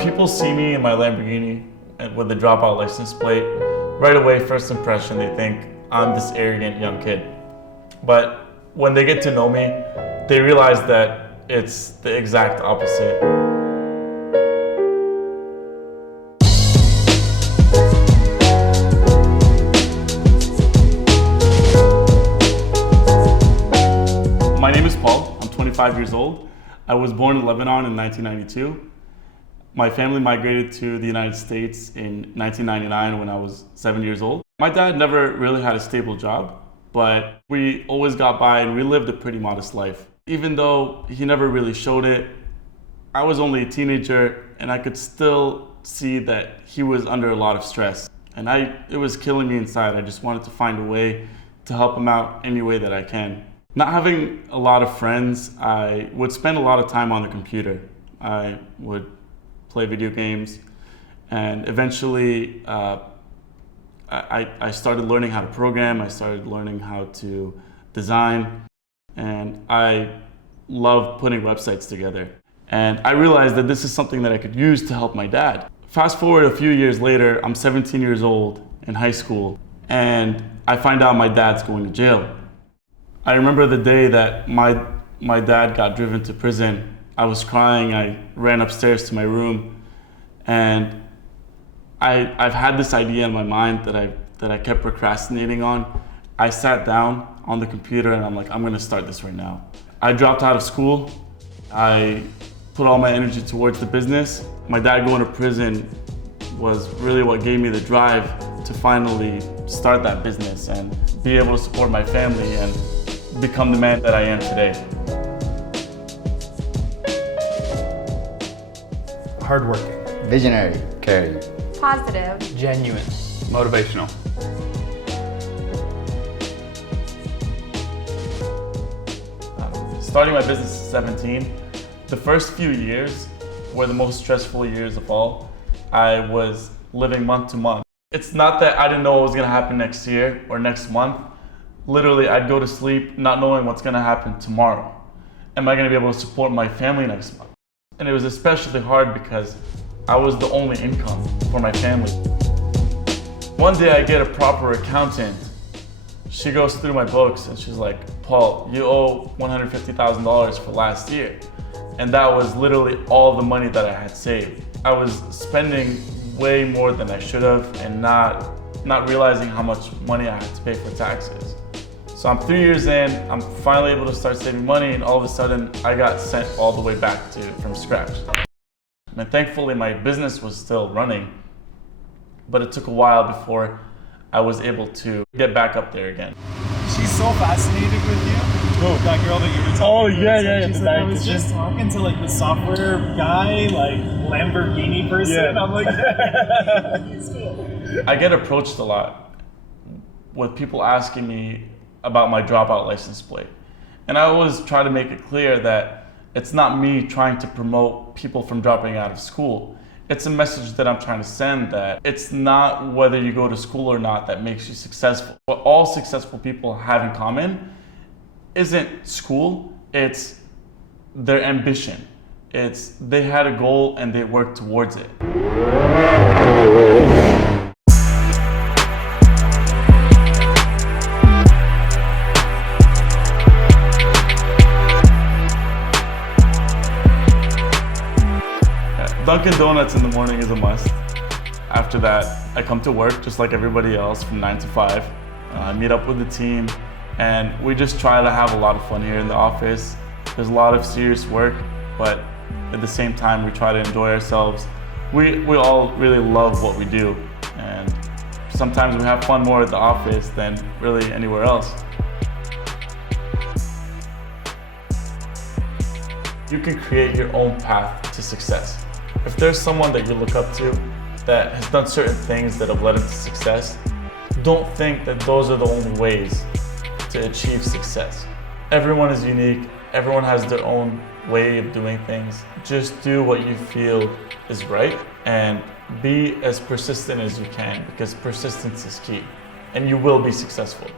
people see me in my Lamborghini with the Dropout license plate, right away, first impression, they think I'm this arrogant young kid. But when they get to know me, they realize that it's the exact opposite. My name is Paul. I'm 25 years old. I was born in Lebanon in 1992. My family migrated to the United States in 1999 when I was 7 years old. My dad never really had a stable job, but we always got by and we lived a pretty modest life. Even though he never really showed it, I was only a teenager and I could still see that he was under a lot of stress. And it was killing me inside. I just wanted to find a way to help him out any way that I can. Not having a lot of friends, I would spend a lot of time on the computer. I would play video games, and eventually I started learning how to program, I started learning how to design, and I love putting websites together. And I realized that this is something that I could use to help my dad. Fast forward a few years later, I'm 17 years old in high school, and I find out my dad's going to jail. I remember the day that my dad got driven to prison. I was crying. I ran upstairs to my room, and I've had this idea in my mind that I kept procrastinating on. I sat down on the computer and I'm like, I'm gonna start this right now. I dropped out of school. I put all my energy towards the business. My dad going to prison was really what gave me the drive to finally start that business and be able to support my family and become the man that I am today. Hardworking. Visionary. Caring. Positive. Genuine. Motivational. Starting my business at 17, the first few years were the most stressful years of all. I was living month to month. It's not that I didn't know what was gonna happen next year or next month. Literally, I'd go to sleep not knowing what's gonna happen tomorrow. Am I gonna be able to support my family next month? And it was especially hard because I was the only income for my family. One day I get a proper accountant. She goes through my books and she's like, Paul, you owe $150,000 for last year. And that was literally all the money that I had saved. I was spending way more than I should have and not realizing how much money I had to pay for taxes. So I'm 3 years in, I'm finally able to start saving money, and all of a sudden I got sent all the way back from scratch. And thankfully my business was still running, but it took a while before I was able to get back up there again. She's so fascinated with you. Who? That girl that you were talking Oh, about. yeah. She's like, I was just talking to like the software guy, like Lamborghini person. Yeah. I'm like, he's cool. I get approached a lot with people asking me about my Dropout license plate. And I always try to make it clear that it's not me trying to promote people from dropping out of school. It's a message that I'm trying to send that it's not whether you go to school or not that makes you successful. What all successful people have in common isn't school, it's their ambition. It's they had a goal and they worked towards it. Dunkin' Donuts in the morning is a must. After that, I come to work just like everybody else from 9 to 5. I meet up with the team and we just try to have a lot of fun here in the office. There's a lot of serious work, but at the same time we try to enjoy ourselves. We all really love what we do, and sometimes we have fun more at the office than really anywhere else. You can create your own path to success. If there's someone that you look up to that has done certain things that have led him to success, don't think that those are the only ways to achieve success. Everyone is unique. Everyone has their own way of doing things. Just do what you feel is right and be as persistent as you can, because persistence is key and you will be successful.